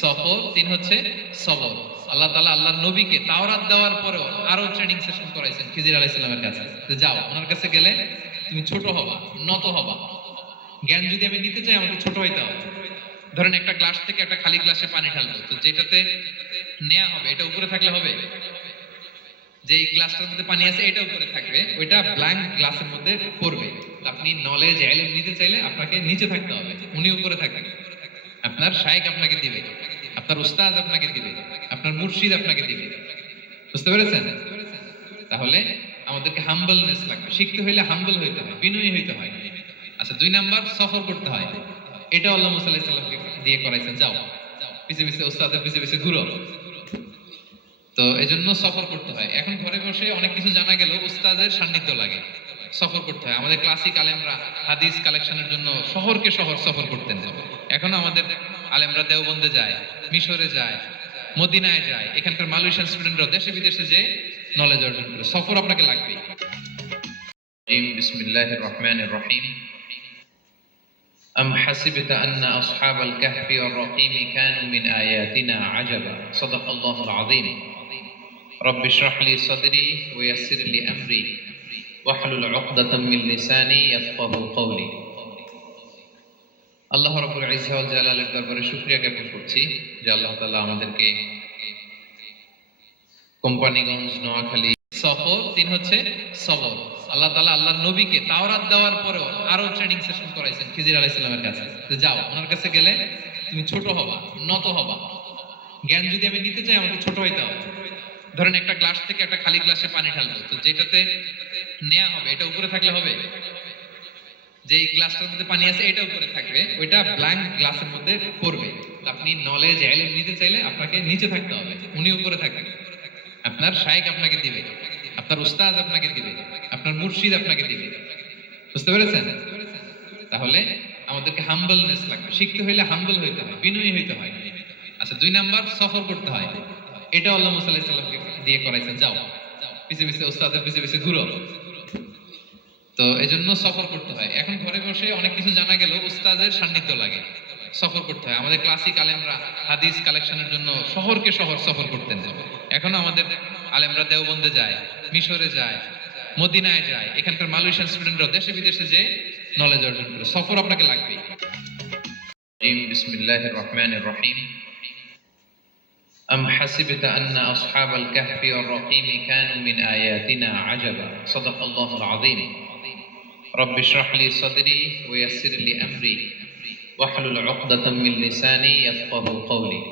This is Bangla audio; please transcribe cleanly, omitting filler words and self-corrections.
সফর, তিন হচ্ছে সবর। আল্লাহ তাআলা আল্লাহর নবীকে তাওরাত দেওয়ার পরেও আরো ট্রেনিং সেশন করাইছেন খিজির আলাইহিস সালামের কাছে, যে যাও ওনার কাছে গেলে তুমি ছোট হবা, নত হবা। জ্ঞান যদি আমি নিতে চাই আমাকে ছোট হইতে হবে। ধরেন একটা গ্লাস থেকে একটা খালি গ্লাসে পানি ঢালবো, তো যেটাতে নেওয়া হবে এটা উপরে থাকলে হবে? যে গ্লাসটার মধ্যে পানি আছে এটা উপরে থাকবে, ওইটা ব্ল্যাঙ্ক গ্লাসের মধ্যে পড়বে। আপনি নলেজ ইলম নিতে চাইলে আপনাকে নিচে থাকতে হবে, উনি উপরে থাকবেন। আপনার শায়েখ আপনাকে দিবে, আপনার উস্তাদ আপনাকে দিবে, আপনার মুর্শিদ আপনাকে দিবে। বুঝতে পেরেছেন? তাহলে আমাদেরকে হাম্বলনেস লাগবে, শিখতে হইলে হাম্বল হইতে হয়, বিনয়ী হইতে হয়। আচ্ছা, 2 নাম্বার সফর করতে হয়। এটা আল্লাহ মুসা আলাইহিস সালামকে দিয়ে করাইছেন, যাও পিছে পিছে উস্তাদের পিছে পিছে ঘুরো। তো এজন্য সফর করতে হয়। এখন ঘরে বসে অনেক কিছু জানা গেল, উস্তাদের সান্নিধ্য লাগে, সফর করতে হয়। আমাদের ক্লাসিক আলেমরা হাদিস কালেকশনের জন্য শহরকে শহর সফর করতেন। এখনো আমাদের আলেমরা দেওবন্দে যায়, মিশরে যায়, মদিনায় যায়, এখানকার মালয়েশিয়ান স্টুডেন্টরা দেশে বিদেশে যে নলেজ অর্জন করে। সফর আপনাকে লাগবে। বিসমিল্লাহির রহমানির রহিম। أم حسبت أن أصحاب الكهف والرقيم كانوا من آياتنا عجبا صدق الله العظيم رب اشرح لي صدري ويسر لي أمري واحلل عقدة من لساني يفقهوا قولي আল্লাহ রাব্বুল ইজ্জা ওয়াল জালালের দরবারে শুকরিয়া জ্ঞাপন করছি যে আল্লাহ তাআলা আমাদেরকে কোম্পানিগঞ্জ নোয়াখালী সফর, তিন হচ্ছে সবর। আল্লাহ তাআলা আল্লাহর নবীকে তাওরাত দেওয়ার পরেও আরো ট্রেনিং সেশন করাইছেন খিজির আলাইহিস সালামের কাছে, যে যাও ওনার কাছে গেলে তুমি ছোট হবা, নত হবা। জ্ঞান যদি আমি নিতে চাই আমাকে ছোট হইতে হবে। ধরেন একটা গ্লাস থেকে একটা খালি গ্লাসে পানি ঢালবো, তো যেটাতে নেওয়া হবে এটা উপরে থাকলে হবে? যে গ্লাসটার মধ্যে পানি আছে এটা উপরে থাকবে, ওইটা ব্ল্যাঙ্ক গ্লাসের মধ্যে পড়বে। আপনি নলেজ ইলম নিতে চাইলে আপনাকে নিচে থাকতে হবে, উনি উপরে থাকবেন। আপনার শায়েখ আপনাকে দিবে, আপনার উস্তাদ আপনাকে দিবে, আপনার মুর্শিদ আপনাকে দিবে। বুঝতে পেরেছেন? তাহলে আমাদেরকে হাম্বলনেস লাগবে, শিখতে হইলে হাম্বল হইতে হয়, বিনয়ী হইতে হয়। আচ্ছা, 2 নাম্বার সফর করতে হয়। এটা আল্লাহ মুসা আলাইহিস সালামকে দিয়ে করাইছেন, যাও পিছে পিছে উস্তাদের পিছে পিছে ঘুরো। তো এজন্য সফর করতে হয়। এখন ঘরে বসে অনেক কিছু জানা গেল, উস্তাদের সান্নিধ্য লাগে, সফর করতে হয়। আমাদের ক্লাসিক আলেমরা হাদিস কালেকশনের জন্য শহরকে শহর সফর করতেন। এখনো আমাদের আলেমরা দেওবন্দে যায়, মিশরে যায়, মদিনায় যায়, এখানকার মালয়েশিয়ান স্টুডেন্টরা দেশে বিদেশে যে নলেজ অর্জন করে। সফর আপনাকে লাগবে। বিসমিল্লাহির রহমানির রহিম। أم حسبت أن أصحاب الكهف والرقيم كانوا من آياتنا عجبا صدق الله العظيم رب اشرح لي صدري ويسر لي أمري واحلل عقدة من لساني يفقهوا قولي